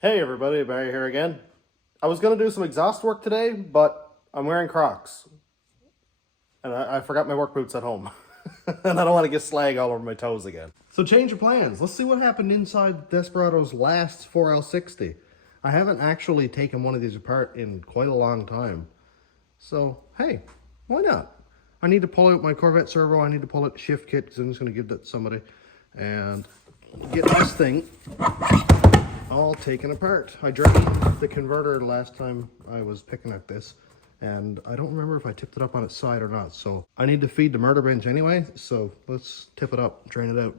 Hey everybody, Barry here again. I was going to do some exhaust work today, but I'm wearing Crocs. And I forgot my work boots at home. And I don't want to get slag all over my toes again. So change of plans. Let's see what happened inside Desperado's last 4L60. I haven't actually taken one of these apart in quite a long time. So, hey, why not? I need to pull out my Corvette servo. I need to pull out the shift kit because I'm just going to give that to somebody. And get this thing all taken apart. I drained the converter last time I was picking at this, and I don't remember if I tipped it up on its side or not. So I need to feed the murder bench anyway, so let's tip it up, drain it out.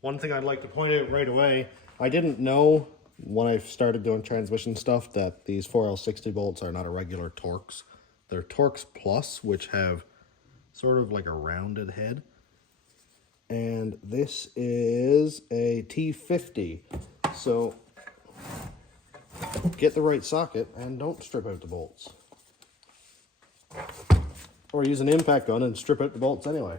One thing I'd like to point out right away, I didn't know when I started doing transmission stuff that these 4L60 bolts are not a regular Torx. They're Torx Plus, which have sort of like a rounded head. And this is a T50. So get the right socket and don't strip out the bolts. Or use an impact gun and strip out the bolts anyway.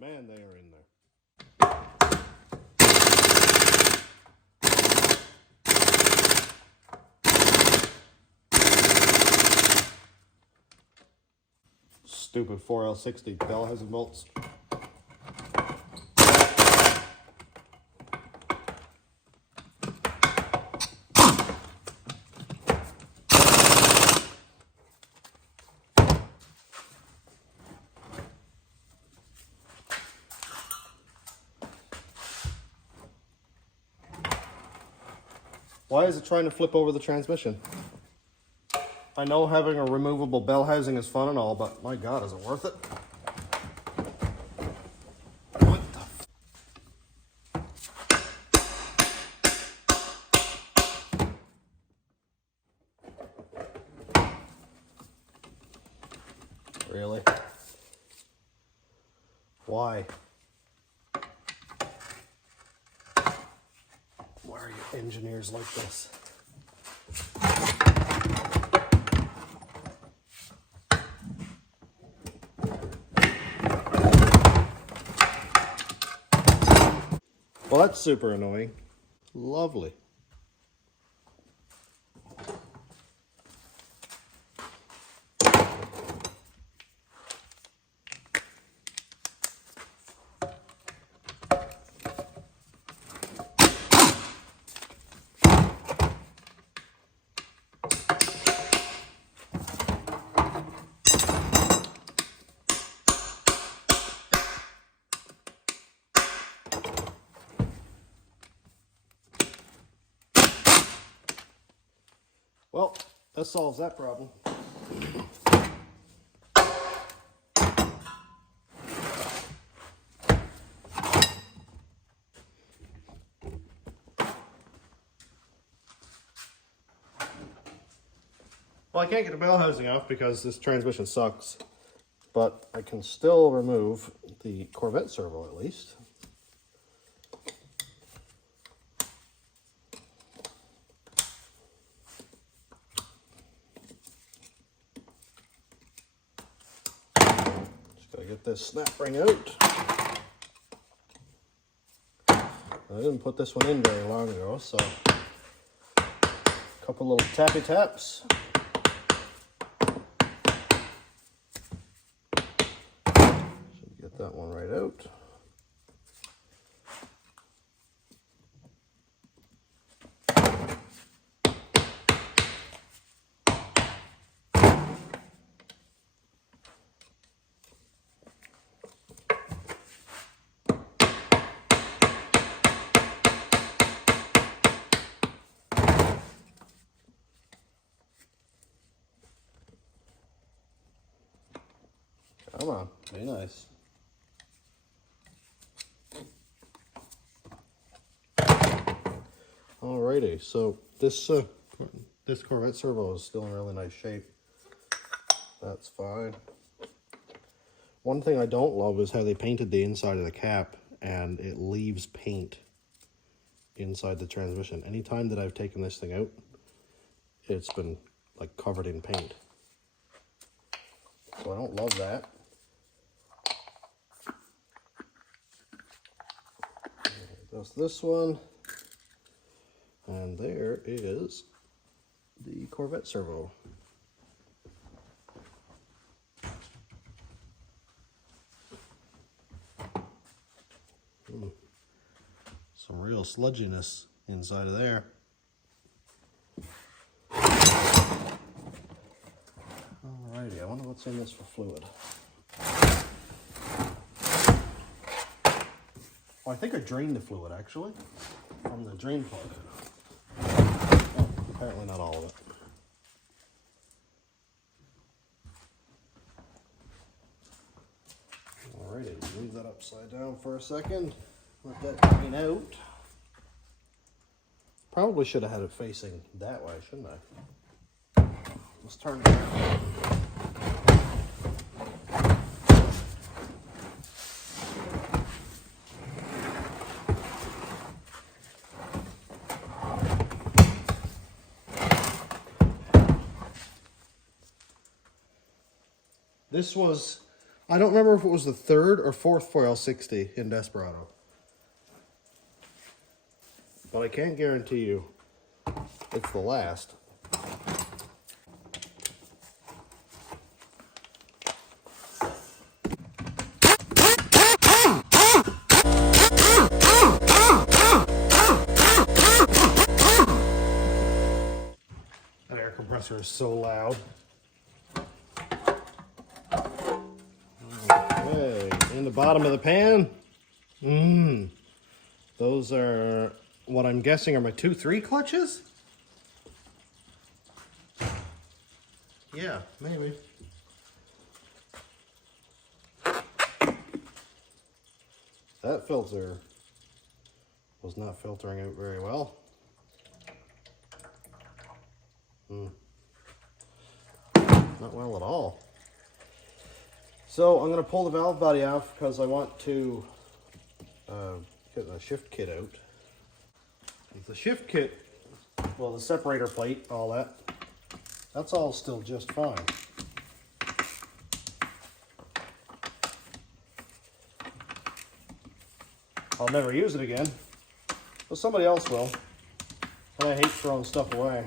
Man, they are in there. Stupid 4L60 bell housing bolts. Why is it trying to flip over the transmission? I know having a removable bell housing is fun and all, but my God, is it worth it? What the Really? Why? Why are you engineers like this? Well, that's super annoying. Lovely. Well, that solves that problem. Well, I can't get the bell housing off because this transmission sucks, but I can still remove the Corvette servo at least. Gotta get this snap ring out. I didn't put this one in very long ago, so a couple little tappy taps. Should get that one right out. Come on, be nice. Alrighty, so this Corvette servo is still in really nice shape. That's fine. One thing I don't love is how they painted the inside of the cap and it leaves paint inside the transmission. Anytime that I've taken this thing out, it's been like covered in paint. So I don't love that. There's this one. And there is the Corvette servo. Some real sludginess inside of there. Alrighty, I wonder what's in this for fluid. Oh, I think I drained the fluid actually from the drain plug. Oh, apparently not all of it. Alrighty, leave that upside down for a second. Let that drain out. Probably should have had it facing that way, shouldn't I? Let's turn it around. This was, I don't remember if it was the third or fourth 4L60 in Desperado. But I can't guarantee you it's the last. That air compressor is so loud. Okay, in the bottom of the pan. Those are what I'm guessing are my 2-3 clutches? Yeah, maybe. That filter was not filtering out very well. Not well at all. So I'm going to pull the valve body off because I want to get the shift kit out. The shift kit, well, the separator plate, all that, that's all still just fine. I'll never use it again, but somebody else will, and I hate throwing stuff away.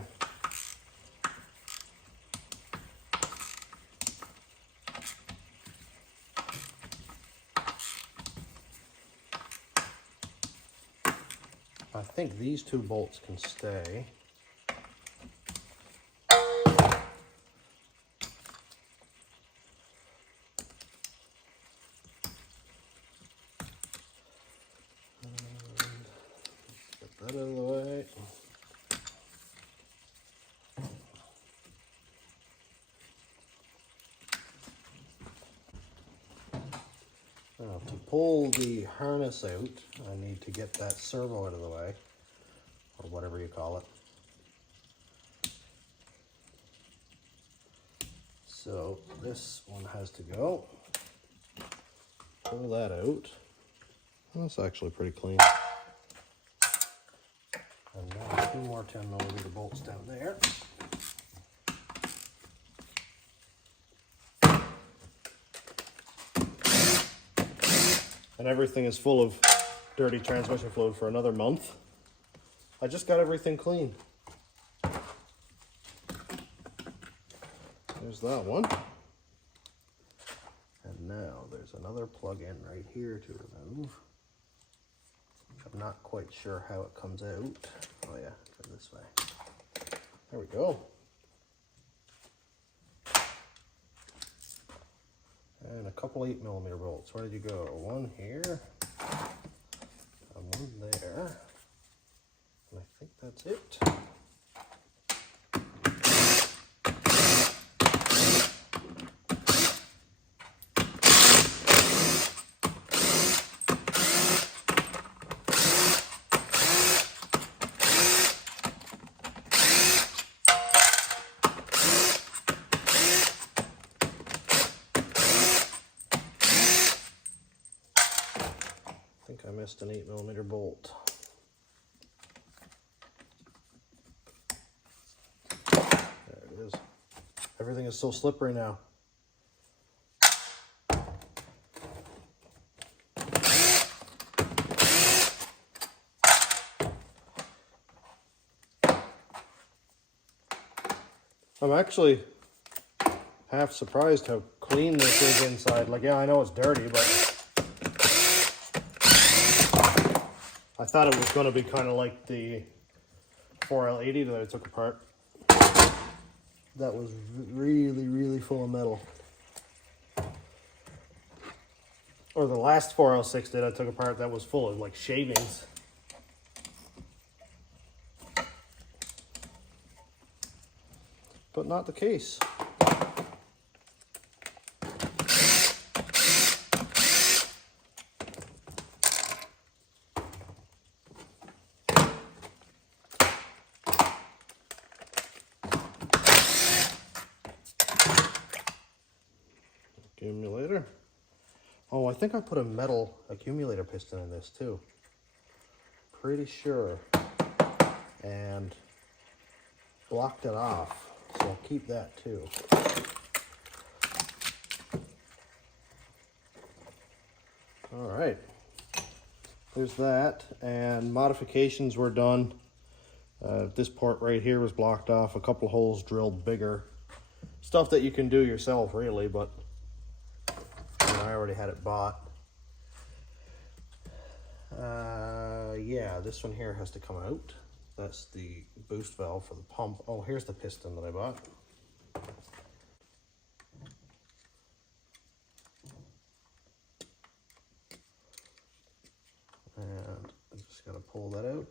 I think these two bolts can stay. Get that out of the way. Now, to pull the harness out, I need to get that servo out of the way, or whatever you call it. So this one has to go. Pull that out. That's actually pretty clean. And now 2 more 10mm bolts down there. And everything is full of dirty transmission fluid for another month. I just got everything clean. There's that one. And now there's another plug-in right here to remove. I'm not quite sure how it comes out. Oh yeah, go this way. There we go. And a couple 8mm bolts. Where did you go? One here, and one there. And I think that's it. I missed an 8mm bolt. Everything is so slippery now. I'm actually half surprised how clean this is inside. Like, yeah, I know it's dirty, but I thought it was going to be kind of like the 4L80 that I took apart. That was really, really full of metal. Or the last 4L6 that I took apart, that was full of like shavings. But not the case. Accumulator. Oh, I think I put a metal accumulator piston in this too. Pretty sure. And blocked it off. So I'll keep that too. All right. There's that. And modifications were done. This part right here was blocked off. A couple holes drilled bigger. Stuff that you can do yourself really, but I already had it bought. Yeah, this one here has to come out. That's the boost valve for the pump. Oh, here's the piston that I bought. And I just gotta pull that out.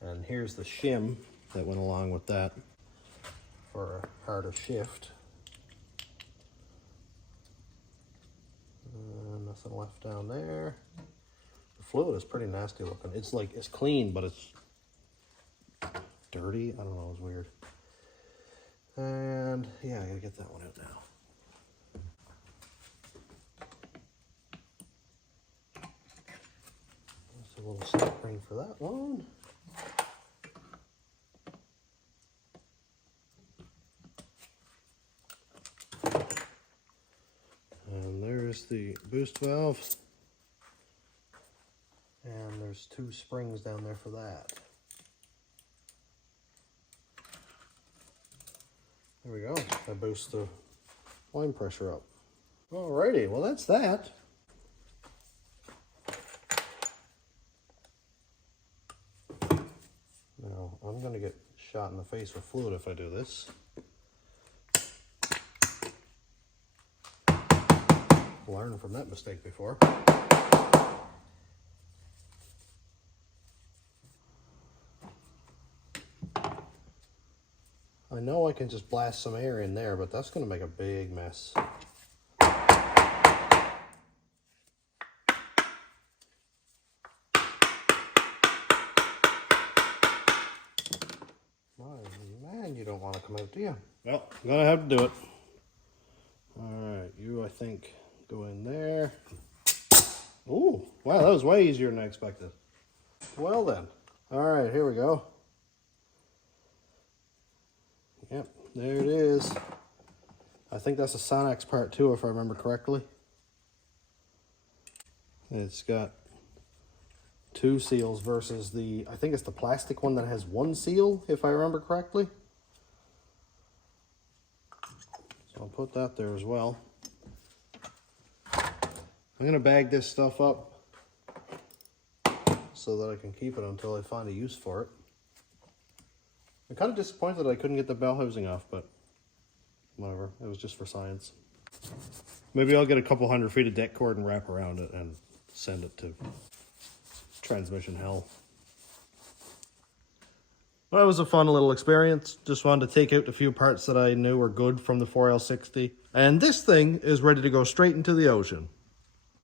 And here's the shim that went along with that for a harder shift. Nothing left down there. The fluid is pretty nasty looking. It's like, it's clean, but it's dirty. I don't know, it's weird. And yeah, I gotta get that one out now. There's a little snap ring for that one. And there's the boost valve. And there's 2 springs down there for that. There we go. That boosts the line pressure up. Alrighty, well that's that. Now, I'm gonna get shot in the face with fluid if I do this. Learned from that mistake before. I know I can just blast some air in there, but that's going to make a big mess. Man, you don't want to come out, do you? Well, I'm going to have to do it. Alright, you, I think, go in there. Ooh, wow, that was way easier than I expected. Well then. Alright, here we go. Yep, there it is. I think that's a sonnax part too, if I remember correctly. It's got 2 seals versus the, I think it's the plastic one that has 1 seal, if I remember correctly. So I'll put that there as well. I'm gonna bag this stuff up so that I can keep it until I find a use for it. I'm kind of disappointed that I couldn't get the bell housing off, but whatever, it was just for science. Maybe I'll get a couple 100 feet of deck cord and wrap around it and send it to transmission hell. Well, that was a fun little experience. Just wanted to take out the few parts that I knew were good from the 4L60. And this thing is ready to go straight into the ocean.